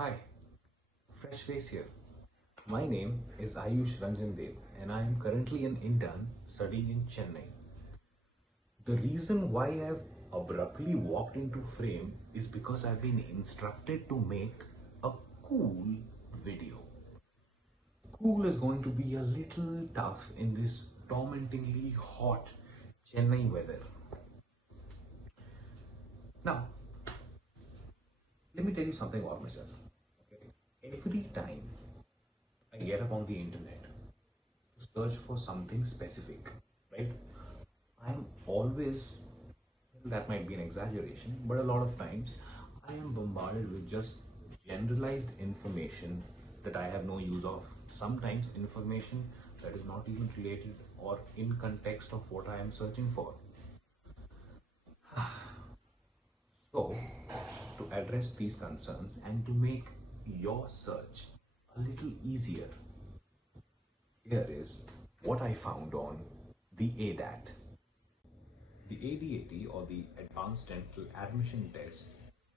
Hi, fresh face here. My name is Aayush Dev and I am currently an intern studying in Chennai. The reason why I've abruptly walked into frame is because I've been instructed to make a cool video. Cool is going to be a little tough in this tormentingly hot Chennai weather. Now, let me tell you something about myself. Every time I get up on the internet to search for something specific, right? I'm always, that might be an exaggeration, but a lot of times I am bombarded with just generalized information that I have no use of. Sometimes information that is not even related or in context of what I am searching for. So, to address these concerns and to make your search a little easier, here is what I found on the ADAT. The ADAT, or the Advanced Dental Admission Test,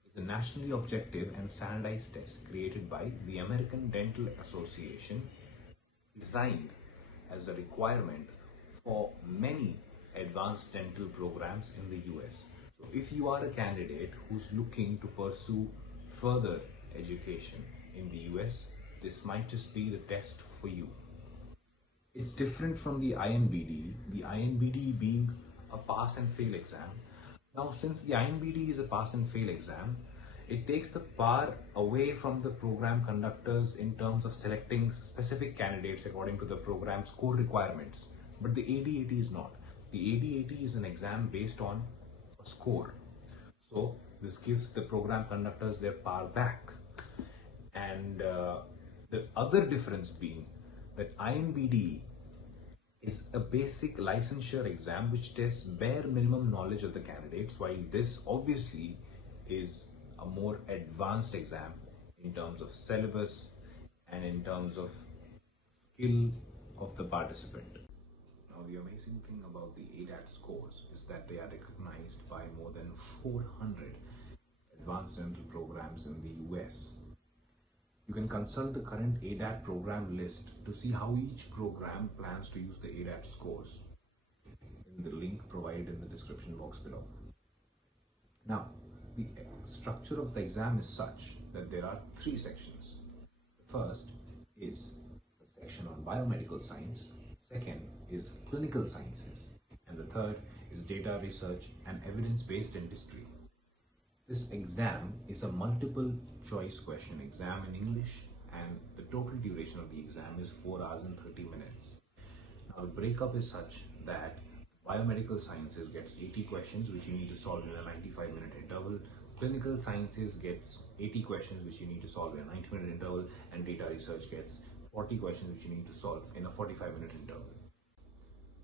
is a nationally objective and standardized test created by the American Dental Association, designed as a requirement for many advanced dental programs in the US. So if you are a candidate who's looking to pursue further education in the US, this might just be the test for you. It's different from the INBDE, being a pass and fail exam. Now, since the INBDE is a pass and fail exam, it takes the power away from the program conductors in terms of selecting specific candidates according to the program's core requirements. But the ADAT is not. The ADAT is an exam based on a score. So this gives the program conductors their power back. And the other difference being that INBDE is a basic licensure exam which tests bare minimum knowledge of the candidates, while this obviously is a more advanced exam in terms of syllabus and in terms of skill of the participant. Now, the amazing thing about the ADAT scores is that they are recognized by more than 400 advanced dental programs in the US. You can consult the current ADAT program list to see how each program plans to use the ADAT scores in the link provided in the description box below. Now, the structure of the exam is such that there are 3 sections. The first is a section on biomedical science, second is clinical sciences, and the third is data research and evidence-based dentistry. This exam is a multiple choice question exam in English, and the total duration of the exam is 4 hours and 30 minutes. Now, the breakup is such that biomedical sciences gets 80 questions which you need to solve in a 95-minute interval. Clinical sciences gets 80 questions which you need to solve in a 90-minute interval, and data research gets 40 questions which you need to solve in a 45-minute interval.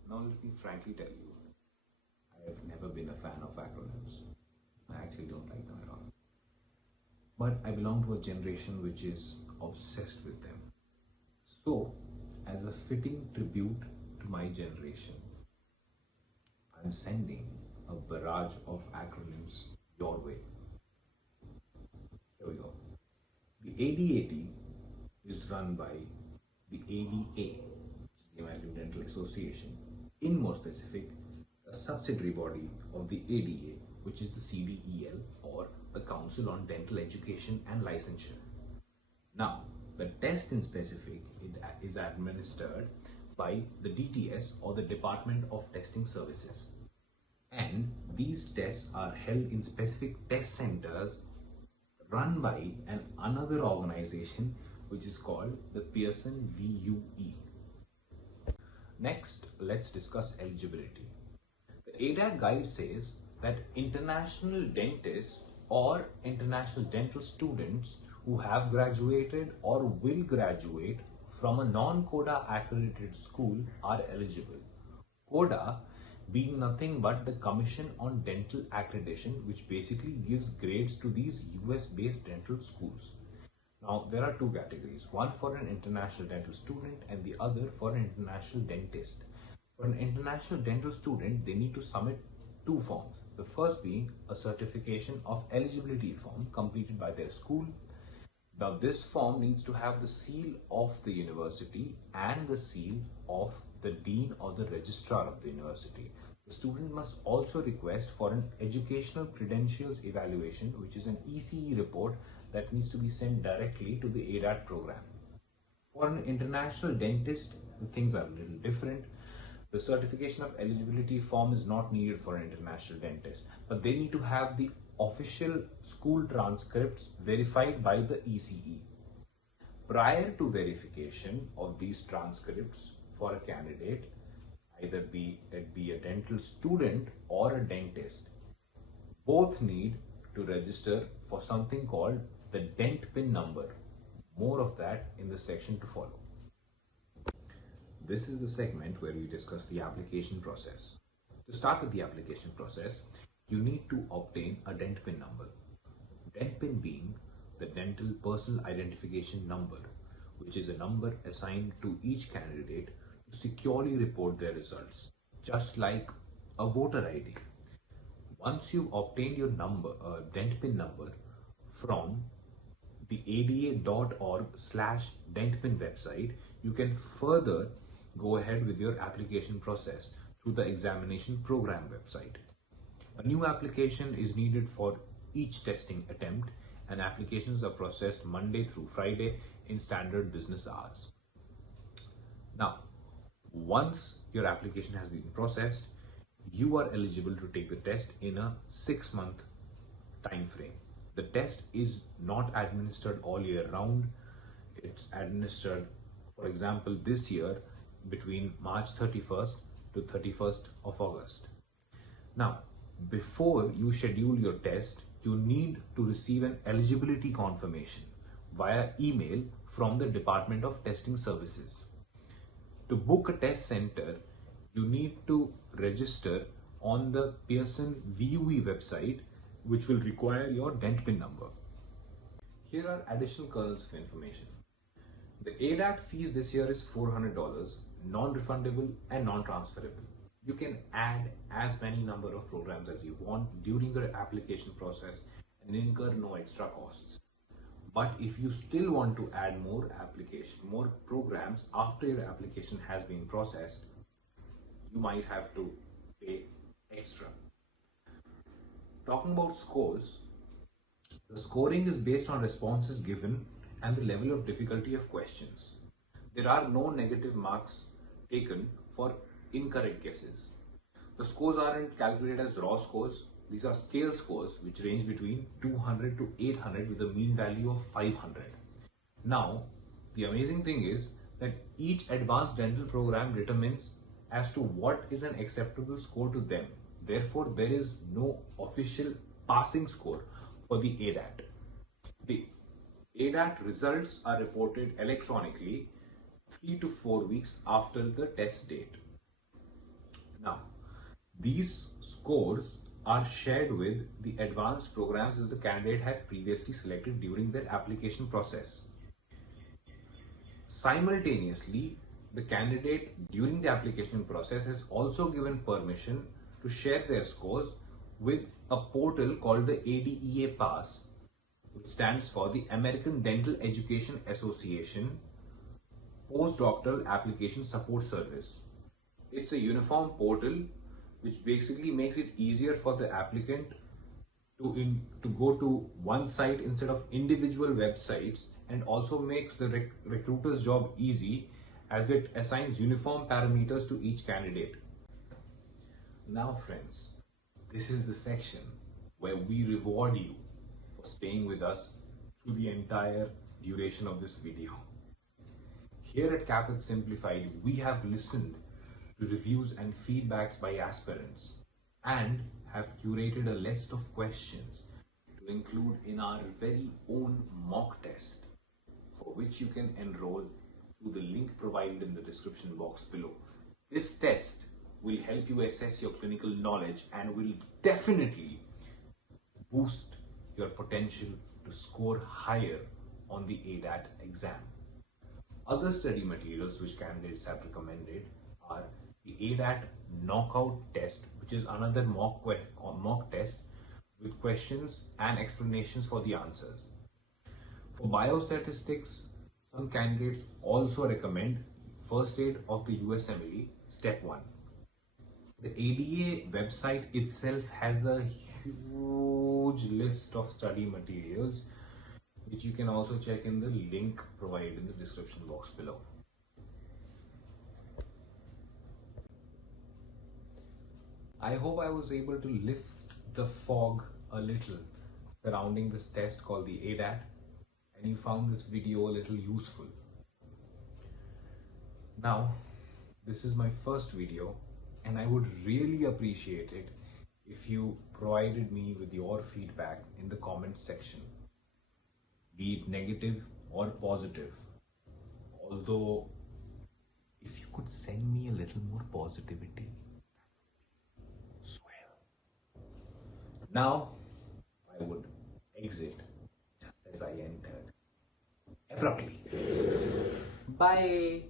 Now, let me frankly tell you, I have never been a fan of acronyms. I actually don't like them at all. But I belong to a generation which is obsessed with them. So, as a fitting tribute to my generation, I'm sending a barrage of acronyms your way. Here we go. The ADAT is run by the ADA, the American Dental Association, in more specific, a subsidiary body of the ADA, which is the CDEL, or the Council on Dental Education and Licensure. Now, the test in specific is administered by the DTS, or the Department of Testing Services. And these tests are held in specific test centers run by another organization which is called the Pearson VUE. Next, let's discuss eligibility. The ADAT guide says that international dentists or international dental students who have graduated or will graduate from a non-CODA accredited school are eligible. CODA being nothing but the Commission on Dental Accreditation, which basically gives grades to these US-based dental schools. Now, there are 2 categories, one for an international dental student and the other for an international dentist. For an international dental student, they need to submit 2 forms. The first being a certification of eligibility form completed by their school. Now this form needs to have the seal of the university and the seal of the dean or the registrar of the university. The student must also request for an educational credentials evaluation, which is an ECE report that needs to be sent directly to the ADAT program. For an international dentist, things are a little different. The certification of eligibility form is not needed for an international dentist, but they need to have the official school transcripts verified by the ECE. Prior to verification of these transcripts for a candidate, either it be a dental student or a dentist, both need to register for something called the dent pin number. More of that in the section to follow. This is the segment where we discuss the application process. To start with the application process, you need to obtain a dent pin number. Dent pin being the dental personal identification number, which is a number assigned to each candidate to securely report their results, just like a voter ID. Once you've obtained your number, dent pin number from the ada.org/dentpin website, you can further go ahead with your application process through the examination program website. A new application is needed for each testing attempt, and applications are processed Monday through Friday in standard business hours. Now, once your application has been processed, you are eligible to take the test in a 6-month time frame. The test is not administered all year round. It's administered, for example, this year between March 31st to 31st of August. Now, before you schedule your test, you need to receive an eligibility confirmation via email from the Department of Testing Services. To book a test center, you need to register on the Pearson VUE website, which will require your dent pin number. Here are additional kernels of information. The ADAT fees this year is $400, non-refundable and non-transferable. You can add as many number of programs as you want during the application process and incur no extra costs. But if you still want to add more programs after your application has been processed, you might have to pay extra. Talking about scores, the scoring is based on responses given and the level of difficulty of questions. There are no negative marks taken for incorrect guesses. The scores aren't calculated as raw scores. These are scale scores which range between 200 to 800 with a mean value of 500. Now, the amazing thing is that each advanced dental program determines as to what is an acceptable score to them. Therefore, there is no official passing score for the ADAT. The ADAT results are reported electronically 3 to 4 weeks after the test date. Now, these scores are shared with the advanced programs that the candidate had previously selected during their application process. Simultaneously, the candidate during the application process has also given permission to share their scores with a portal called the ADEA-PASS, which stands for the American Dental Education Association Postdoctoral Application Support Service. It's a uniform portal which basically makes it easier for the applicant to go to one site instead of individual websites, and also makes the recruiter's job easy as it assigns uniform parameters to each candidate. Now friends, this is the section where we reward you for staying with us through the entire duration of this video. Here at Caapid Simplified, we have listened to reviews and feedbacks by aspirants and have curated a list of questions to include in our very own mock test, for which you can enroll through the link provided in the description box below. This test will help you assess your clinical knowledge and will definitely boost your potential to score higher on the ADAT exam. Other study materials which candidates have recommended are the ADAT knockout test, which is another mock test with questions and explanations for the answers. For biostatistics, some candidates also recommend first aid of the USMLE step 1. The ADA website itself has a huge list of study materials, which you can also check in the link provided in the description box below. I hope I was able to lift the fog a little surrounding this test called the ADAT, and you found this video a little useful. Now, this is my first video, and I would really appreciate it if you provided me with your feedback in the comments section, be it negative or positive. Although, if you could send me a little more positivity, swell. Now, I would exit just as I entered, abruptly. Bye.